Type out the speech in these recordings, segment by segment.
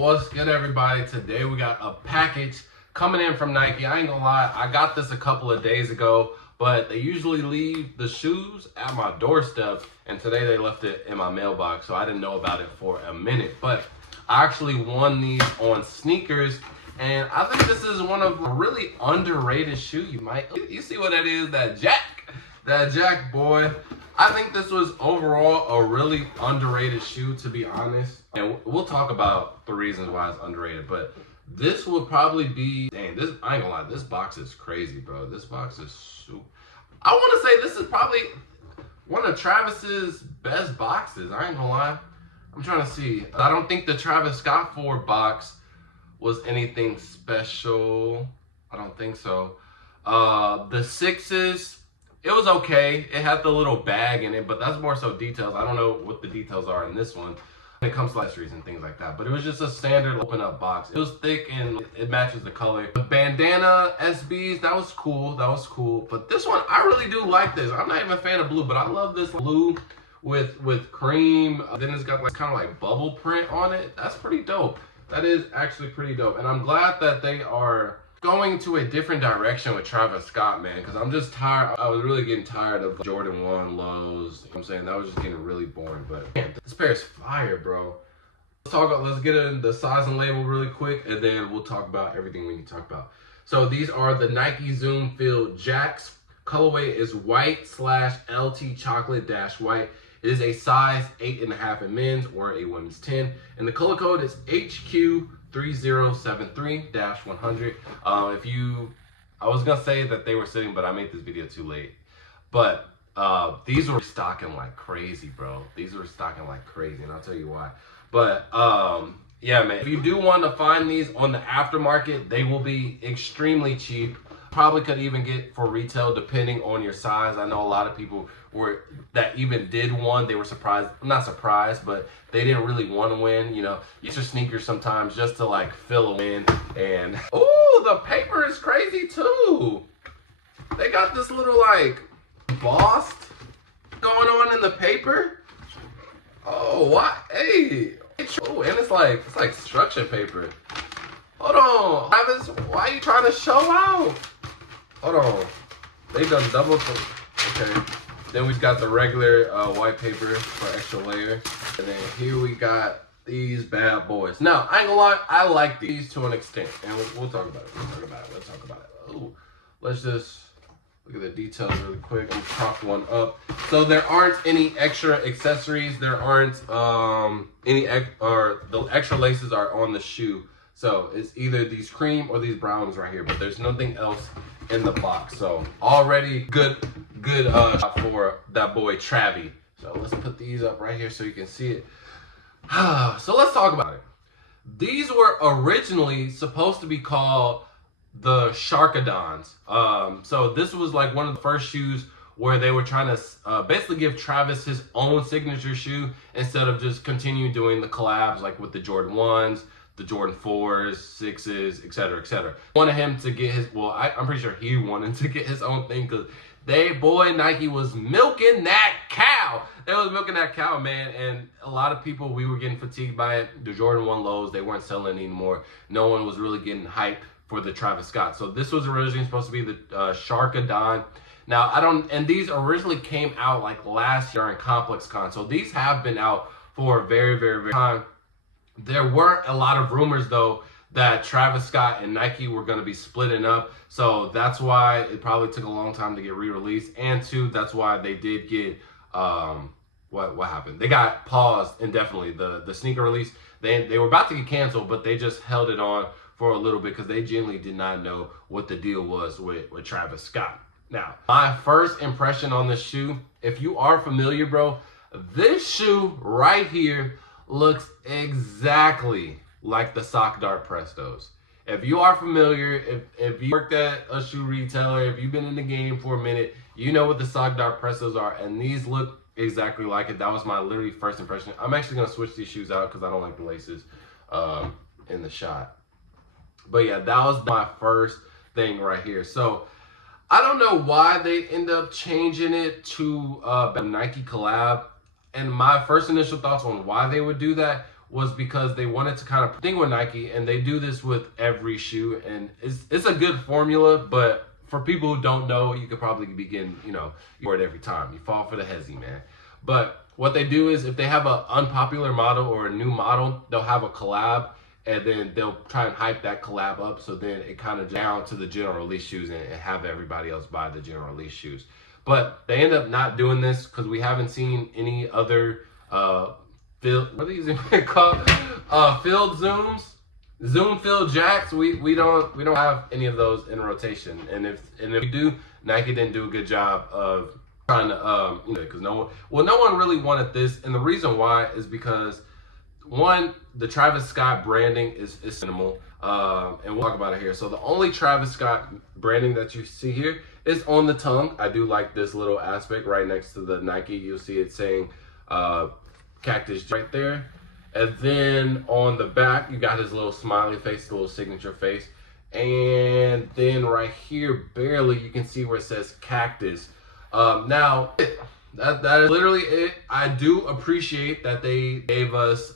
What's good, everybody? Today we got a package coming in from Nike. I ain't gonna lie, I got this a couple of days ago, but they usually leave the shoes at my doorstep, and today they left it in my mailbox, so I didn't know about it for a minute. But I actually won these on Sneakers, and I think this is one of a really underrated shoe. You see what that is? That Jaxx, boy. I think this was overall a really underrated shoe, to be honest. And we'll talk about the reasons why it's underrated, but this would probably be, dang, this, I ain't gonna lie, this box is crazy, bro. This box is super, I wanna say this is probably one of Travis's best boxes. I ain't gonna lie. I'm trying to see. I don't think the Travis Scott 4 box was anything special. I don't think so. The sixes, it was okay. It had the little bag in it, but that's more so details. I don't know what the details are in this one when it comes to accessories and things like that. But it was just a standard open up box. It was thick and it matches the color. The bandana SBs, that was cool. That was cool. But this one, I really do like this. I'm not even a fan of blue, but I love this blue with cream. Then it's got like kind of like bubble print on it. That's pretty dope. That is actually pretty dope. And I'm glad that they are going to a different direction with Travis Scott, man, because I'm just tired. I was really getting tired of Jordan 1 lows. You know what I'm saying? That was just getting really boring. But man, this pair is fire, bro. Let's get in the size and label really quick, and then we'll talk about everything we need to talk about. So these are the Nike Zoom Field Jaxx. Colorway is white/LT chocolate-white. It is a size 8.5 in men's or a women's 10. And the color code is HQ3073-100. I was gonna say that they were sitting, but I made this video too late. But these were stocking like crazy, bro. These were stocking like crazy, and I'll tell you why. But yeah, man, if you do want to find these on the aftermarket, they will be extremely cheap. Probably could even get for retail depending on your size. I know a lot of people that even did one, they were surprised. I'm not surprised, but they didn't really want to win. You know, you get your sneakers sometimes just to like fill a win. And oh, the paper is crazy too. They got this little like embossed going on in the paper. Oh, what? Hey. Oh, and it's like structure paper. Hold on, Travis, why are you trying to show out? Hold on, they done double. Okay, then we've got the regular white paper for extra layer, and then here we got these bad boys. Now, I ain't gonna lie, I like these to an extent, and we'll talk about it. Let's talk about it. Oh, let's just look at the details really quick. I'm gonna prop one up. So there aren't any extra accessories. There aren't the extra laces are on the shoe. So it's either these cream or these browns right here, but there's nothing else in the box. So already good for that boy Travi. So let's put these up right here so you can see it. So let's talk about it. These were originally supposed to be called the Sharkadons. So this was like one of the first shoes where they were trying to basically give Travis his own signature shoe instead of just continue doing the collabs like with the Jordan 1s, the Jordan 4s, 6s, etc., etc. Wanted him to get his, well, I'm pretty sure he wanted to get his own thing because Nike was milking that cow. They was milking that cow, man. And a lot of people, we were getting fatigued by it. The Jordan 1 lows, they weren't selling anymore. No one was really getting hype for the Travis Scott. So this was originally supposed to be the Sharkadon. Now, and these originally came out like last year in Complex Con. So these have been out for a very, very, very time. There were a lot of rumors, though, that Travis Scott and Nike were going to be splitting up. So that's why it probably took a long time to get re-released. And two, that's why they did get, what happened? They got paused indefinitely. The sneaker release, they were about to get canceled, but they just held it on for a little bit because they genuinely did not know what the deal was with Travis Scott. Now, my first impression on this shoe, if you are familiar, bro, this shoe right here looks exactly like the Sock Dart Prestos. If you are familiar, if you worked at a shoe retailer, if you've been in the game for a minute, you know what the Sock Dart Prestos are, and these look exactly like it. That was my literally first impression. I'm actually gonna switch these shoes out because I don't like the laces in the shot. But yeah, that was my first thing right here. So I don't know why they end up changing it to a Nike collab. And my first initial thoughts on why they would do that was because they wanted to kind of thing with Nike, and they do this with every shoe, and it's a good formula, but for people who don't know, you could probably begin, you know, for it every time. You fall for the hezzy, man. But what they do is if they have an unpopular model or a new model, they'll have a collab, and then they'll try and hype that collab up, so then it kind of down to the general release shoes and have everybody else buy the general release shoes. But they end up not doing this because we haven't seen any other field, what are these even called? Field zooms, zoom field Jaxx. We don't have any of those in rotation, and if we do, Nike didn't do a good job of trying to you know, because no one really wanted this, and the reason why is because one, the Travis Scott branding is minimal, and we'll talk about it here. So the only Travis Scott branding that you see here is on the tongue. I do like this little aspect right next to the Nike. You'll see it saying Cactus right there. And then on the back, you got his little smiley face, little signature face. And then right here, barely, you can see where it says Cactus. Now, that is literally it. I do appreciate that they gave us,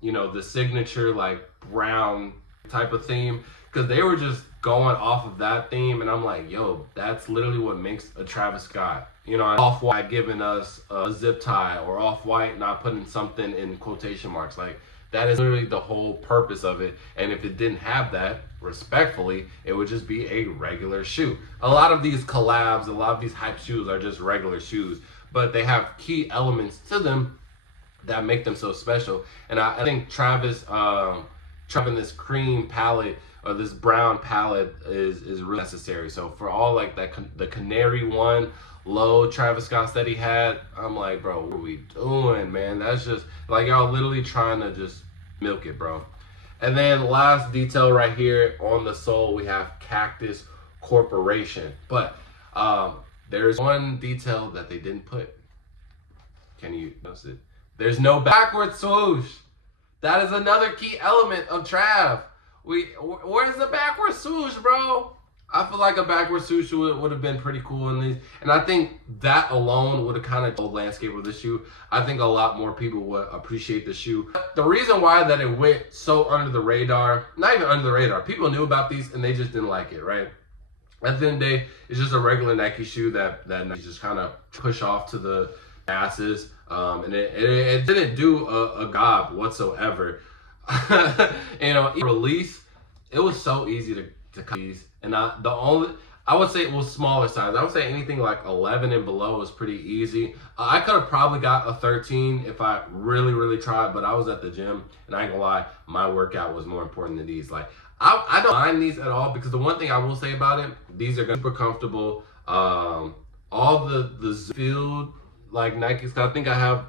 you know, the signature like brown type of theme, because they were just going off of that theme, and I'm like, yo, that's literally what makes a Travis Scott. You know, Off-White giving us a zip tie, or Off-White not putting something in quotation marks. Like, that is literally the whole purpose of it. And if it didn't have that, respectfully, it would just be a regular shoe. A lot of these collabs, a lot of these hype shoes are just regular shoes, but they have key elements to them that make them so special. And I think Travis, having this cream palette or this brown palette is really necessary. So for all like that, the canary one, low Travis Scott that he had, I'm like, bro, what are we doing, man? That's just like y'all literally trying to just milk it, bro. And then last detail right here on the sole, we have Cactus Corporation. But there's one detail that they didn't put. Can you notice it? There's no backward swoosh. That is another key element of Trav. Where's the backward swoosh, bro? I feel like a backward swoosh would have been pretty cool in these. And I think that alone would have kind of told the landscape of the shoe. I think a lot more people would appreciate the shoe. The reason why that it went so under the radar, not even under the radar, people knew about these and they just didn't like it, right? At the end of the day, it's just a regular Nike shoe that Nike just kind of push off to the masses. And it didn't do a job whatsoever. You know, release, it was so easy to cut these. And I would say it was smaller size. I would say anything like 11 and below is pretty easy. I could have probably got a 13 if I really tried, but I was at the gym, and I ain't gonna lie, my workout was more important than these. Like, I don't mind these at all, because the one thing I will say about it, these are super comfortable. All the field like Nikes, I think I have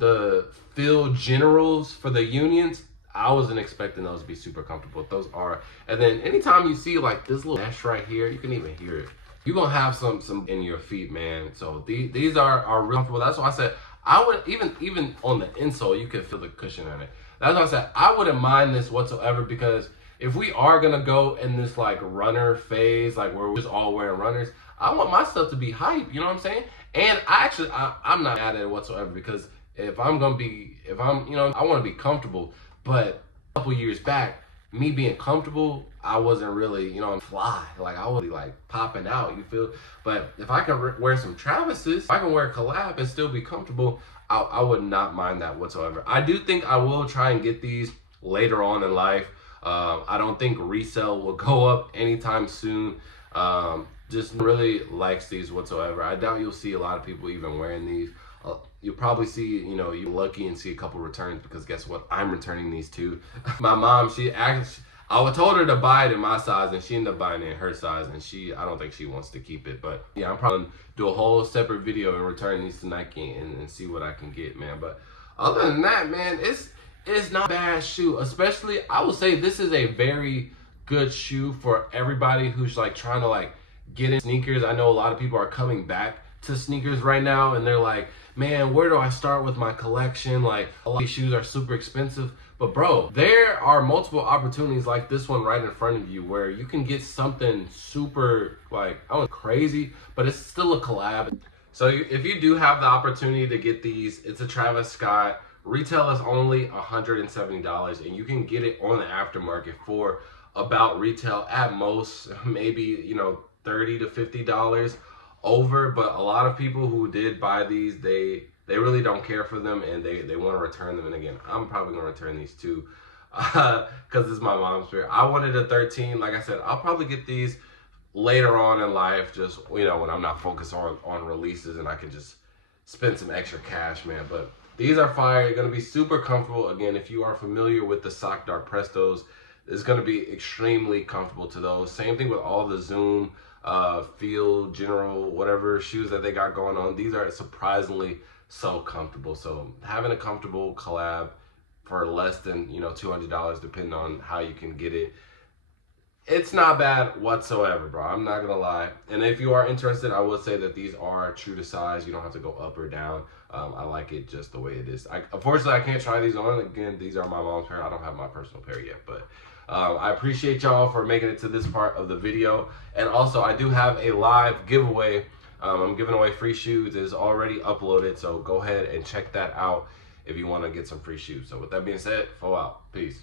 the field generals for the Unions. I wasn't expecting those to be super comfortable. Those are. And then anytime you see like this little mesh right here, you can even hear it. You're gonna have some in your feet, man. So these are real comfortable. That's why I said I would even on the insole, you can feel the cushion on it. That's why I said I wouldn't mind this whatsoever, because if we are gonna go in this like runner phase, like where we're just all wearing runners, I want my stuff to be hype, you know what I'm saying? And I'm not mad at it whatsoever, because if I'm, you know, I want to be comfortable. But a couple years back, me being comfortable, I wasn't really, you know, fly. Like, I would be like popping out, you feel? But if I can wear some Travises, if I can wear a collab and still be comfortable, I would not mind that whatsoever. I do think I will try and get these later on in life. I don't think resale will go up anytime soon. Just really likes these whatsoever. I doubt you'll see a lot of people even wearing these. You'll probably see, you know, you're lucky and see a couple returns, because guess what? I'm returning these too. My mom, I told her to buy it in my size, and she ended up buying it in her size, and I don't think she wants to keep it. But yeah, I'm probably gonna do a whole separate video and return these to Nike and see what I can get, man. But other than that, man, it's not a bad shoe. Especially, I would say this is a very good shoe for everybody who's like trying to like get in sneakers. I know a lot of people are coming back to sneakers right now, and they're like, man, where do I start with my collection? Like, a lot of these shoes are super expensive. But bro, there are multiple opportunities like this one right in front of you where you can get something super, like, I don't know, crazy, but it's still a collab. So if you do have the opportunity to get these, it's a Travis Scott Retail is only $170, and you can get it on the aftermarket for about retail at most, maybe, you know, $30 to $50 over. But a lot of people who did buy these, they really don't care for them, and they want to return them. And again, I'm probably gonna return these too, because this is my mom's pair. I wanted a 13. Like I said, I'll probably get these later on in life, just, you know, when I'm not focused on releases and I can just spend some extra cash, man. But these are fire. You're gonna be super comfortable. Again, if you are familiar with the Sock Dart Prestos, it's gonna be extremely comfortable to those. Same thing with all the Zoom, Field, General, whatever shoes that they got going on. These are surprisingly so comfortable. So having a comfortable collab for less than, you know, $200, depending on how you can get it, it's not bad whatsoever, bro. I'm not gonna lie. And if you are interested, I will say that these are true to size. You don't have to go up or down. I like it just the way it is. Unfortunately, I can't try these on. Again, these are my mom's pair. I don't have my personal pair yet, but I appreciate y'all for making it to this part of the video. And also, I do have a live giveaway. I'm giving away free shoes. It is already uploaded, so go ahead and check that out if you want to get some free shoes. So with that being said, fall out. Peace.